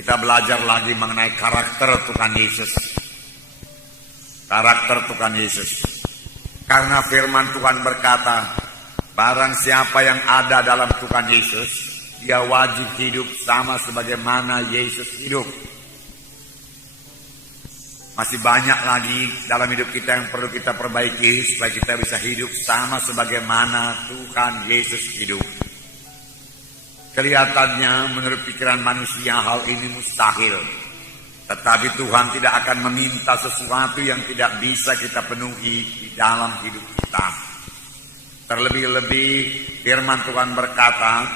Kita belajar lagi mengenai karakter Tuhan Yesus. Karakter Tuhan Yesus. Karena firman Tuhan berkata, barang siapa yang ada dalam Tuhan Yesus, dia wajib hidup sama sebagaimana Yesus hidup. Masih banyak lagi dalam hidup kita yang perlu kita perbaiki supaya kita bisa hidup sama sebagaimana Tuhan Yesus hidup. Kelihatannya menurut pikiran manusia hal ini mustahil. Tetapi Tuhan tidak akan meminta sesuatu yang tidak bisa kita penuhi di dalam hidup kita. Terlebih-lebih firman Tuhan berkata,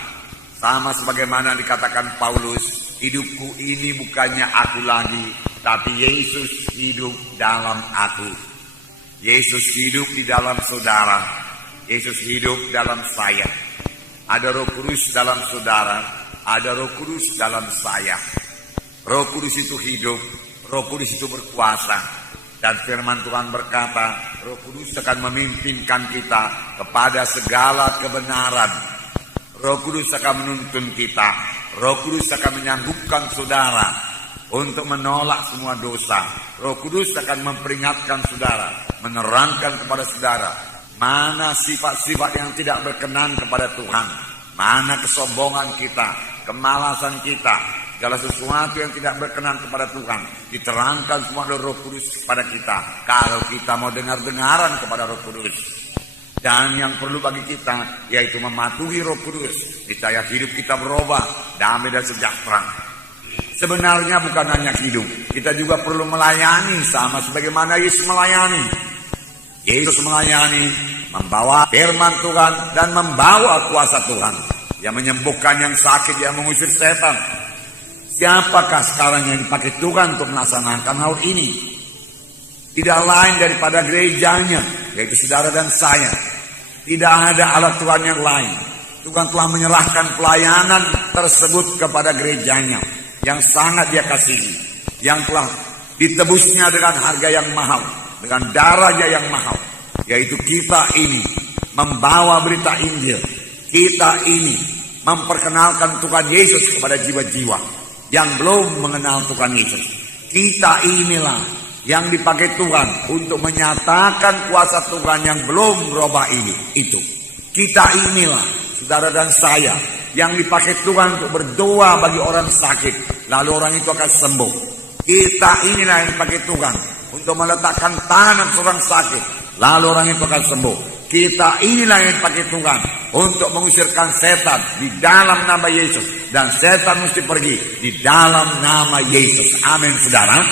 sama sebagaimana dikatakan Paulus, hidupku ini bukannya aku lagi, tapi Yesus hidup dalam aku. Yesus hidup di dalam saudara. Yesus hidup dalam saya. Ada Roh Kudus dalam saudara, ada Roh Kudus dalam saya. Roh Kudus itu hidup, Roh Kudus itu berkuasa. Dan firman Tuhan berkata, Roh Kudus akan memimpinkan kita kepada segala kebenaran. Roh Kudus akan menuntun kita. Roh Kudus akan menyanggupkan saudara untuk menolak semua dosa. Roh Kudus akan memperingatkan saudara, menerangkan kepada saudara mana sifat-sifat yang tidak berkenan kepada Tuhan, mana kesombongan kita, kemalasan kita, segala sesuatu yang tidak berkenan kepada Tuhan diterangkan semua oleh Roh Kudus kepada kita kalau kita mau dengar-dengaran kepada Roh Kudus. Dan yang perlu bagi kita yaitu mematuhi Roh Kudus, niscaya hidup kita berubah, damai dan sejahtera. Sebenarnya bukan hanya hidup, kita juga perlu melayani sama sebagaimana Yesus melayani. Yesus melayani, membawa firman Tuhan dan membawa kuasa Tuhan. Yang menyembuhkan yang sakit, yang mengusir setan. Siapakah sekarang yang dipakai Tuhan untuk melaksanakan hal ini? Tidak lain daripada gerejanya, yaitu saudara dan saya. Tidak ada alat Tuhan yang lain. Tuhan telah menyerahkan pelayanan tersebut kepada gerejanya yang sangat dia kasihi, yang telah ditebusnya dengan harga yang mahal, dengan darahnya yang mahal, yaitu kita ini membawa berita Injil. Kita ini memperkenalkan Tuhan Yesus kepada jiwa-jiwa yang belum mengenal Tuhan Yesus. Kita inilah yang dipakai Tuhan untuk menyatakan kuasa Tuhan yang belum berubah ini. Itu kita inilah, saudara dan saya, yang dipakai Tuhan untuk berdoa bagi orang sakit, lalu orang itu akan sembuh. Kita inilah yang dipakai Tuhan untuk meletakkan tangan seorang sakit, lalu orang itu akan sembuh. Kita inilah yang dipakai Tuhan untuk mengusirkan setan di dalam nama Yesus, dan setan mesti pergi di dalam nama Yesus. Amin, saudara.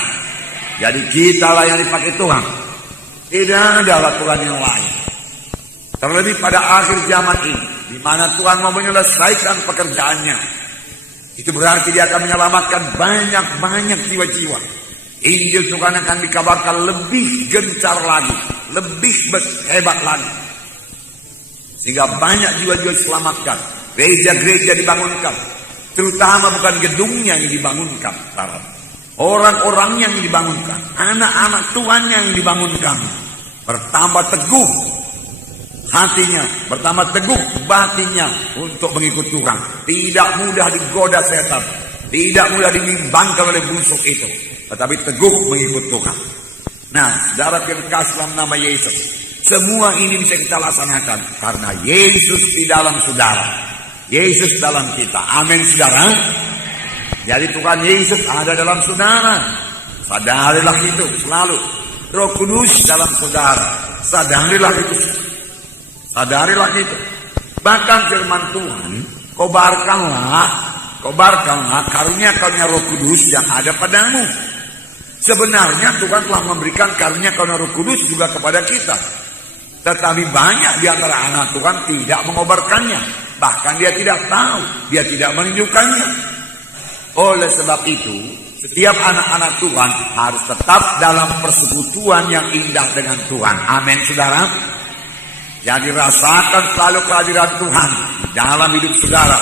Jadi kitalah yang dipakai Tuhan. Tidak ada alat Tuhan yang lain. Terlebih pada akhir zaman ini, di mana Tuhan mau menyelesaikan pekerjaannya. Itu berarti dia akan menyelamatkan banyak-banyak jiwa-jiwa. Injil Tuhan akan dikabarkan lebih gencar lagi, lebih hebat lagi. Sehingga banyak jiwa-jiwa diselamatkan. Gereja-gereja dibangunkan. Terutama bukan gedungnya yang dibangunkan, orang-orang yang dibangunkan, anak-anak Tuhan yang dibangunkan. Bertambah teguh hatinya, bertambah teguh batinnya untuk mengikut Tuhan. Tidak mudah digoda setan, tidak mudah dibimbangkan oleh busuk itu, tetapi teguh mengikut Tuhan. Nah, saudara terkasih dalam nama Yesus, semua ini bisa kita laksanakan karena Yesus di dalam saudara, Yesus dalam kita. Amin, saudara. Jadi Tuhan Yesus ada dalam saudara. Sadarilah itu selalu. Roh Kudus dalam saudara. Sadarilah itu. Sadarilah itu. Bahkan firman Tuhan, kobarkanlah karunia-karunia Roh Kudus yang ada padamu. Sebenarnya Tuhan telah memberikan karunia-karunia Roh Kudus juga kepada kita. Tetapi banyak di antara anak Tuhan tidak mengobarkannya. Bahkan dia tidak tahu, dia tidak menunjukkannya. Oleh sebab itu, setiap anak-anak Tuhan harus tetap dalam persekutuan yang indah dengan Tuhan. Amin, saudara. Jadi rasakan selalu kehadiran Tuhan dalam hidup saudara.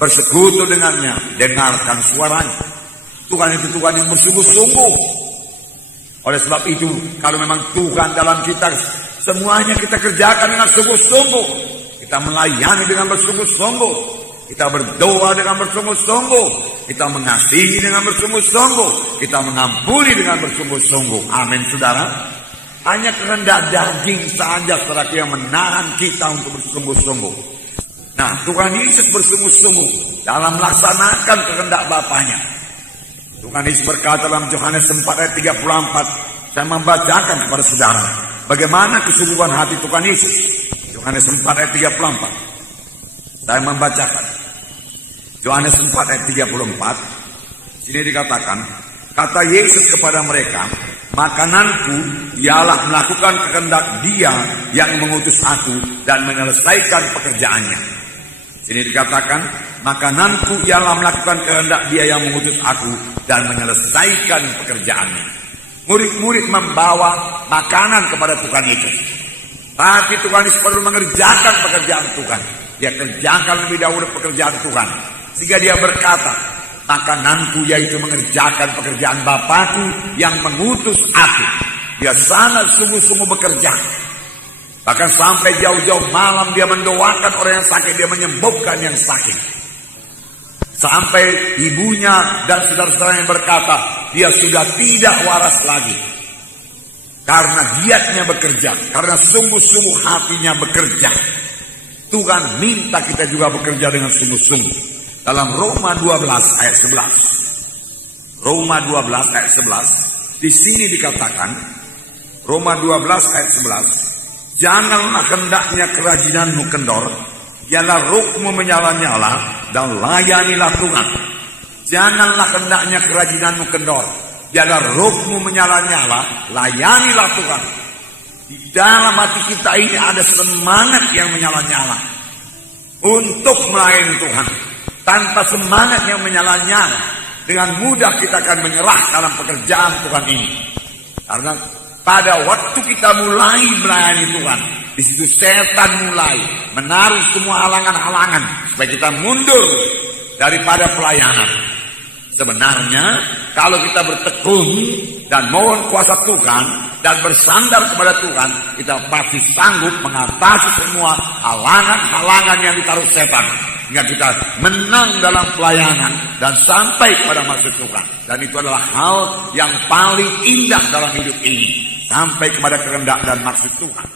Bersekutu dengannya, dengarkan suaranya. Tuhan itu Tuhan yang bersungguh-sungguh. Oleh sebab itu, kalau memang Tuhan dalam kita, semuanya kita kerjakan dengan sungguh-sungguh. Kita melayani dengan bersungguh-sungguh. Kita berdoa dengan bersungguh-sungguh. kita mengasihi dengan bersungguh-sungguh, kita mengampuni dengan bersungguh-sungguh. Amin, saudara. Hanya kehendak daging saja saudara yang menahan kita untuk bersungguh-sungguh. Nah, Tuhan Yesus bersungguh-sungguh dalam melaksanakan kehendak Bapanya. Tuhan Yesus berkata dalam Yohanes 4 ayat 34, saya membacakan kepada saudara bagaimana kesungguhan hati Tuhan Yesus. Yohanes 4 ayat 34. Saya membacakan. Yohanes 4 ayat 34. Sini dikatakan, kata Yesus kepada mereka, makananku ialah melakukan kehendak Dia yang mengutus aku dan menyelesaikan pekerjaannya. Sini dikatakan, makananku ialah melakukan kehendak Dia yang mengutus aku dan menyelesaikan pekerjaannya. Murid-murid membawa makanan kepada Tuhan Yesus. Tapi Tuhan Yesus perlu mengerjakan pekerjaan Tuhan. Dia kerjakan lebih dahulu pekerjaan Tuhan. Sehingga dia berkata, makananku yaitu mengerjakan pekerjaan Bapakku yang mengutus aku. Dia sangat sungguh-sungguh bekerja. Bahkan sampai jauh-jauh malam dia mendoakan orang yang sakit, dia menyembuhkan yang sakit. Sampai ibunya dan saudara-saudara yang berkata, dia sudah tidak waras lagi. Karena giatnya bekerja, karena sungguh-sungguh hatinya bekerja. Tuhan minta kita juga bekerja dengan sungguh-sungguh. Dalam Roma 12 ayat 11. Roma 12 ayat 11. Di sini dikatakan, Roma 12 ayat 11. Janganlah hendaknya kerajinanmu kendor, ialah rohmu menyala-nyala dan layanilah Tuhan. Janganlah hendaknya kerajinanmu kendor, ialah rohmu menyala-nyala, layanilah Tuhan. Di dalam hati kita ini ada semangat yang menyala-nyala untuk melayani Tuhan. Tanpa semangat yang menyala-nyala, dengan mudah kita akan menyerah dalam pekerjaan Tuhan ini. Karena pada waktu kita mulai melayani Tuhan, di situ setan mulai menaruh semua halangan-halangan supaya kita mundur daripada pelayanan. Sebenarnya kalau kita bertekun dan mohon kuasa Tuhan dan bersandar kepada Tuhan, kita pasti sanggup mengatasi semua halangan-halangan yang ditaruh setan. Hingga kita menang dalam pelayanan dan sampai kepada maksud Tuhan. Dan itu adalah hal yang paling indah dalam hidup ini. Sampai kepada kehendak dan maksud Tuhan.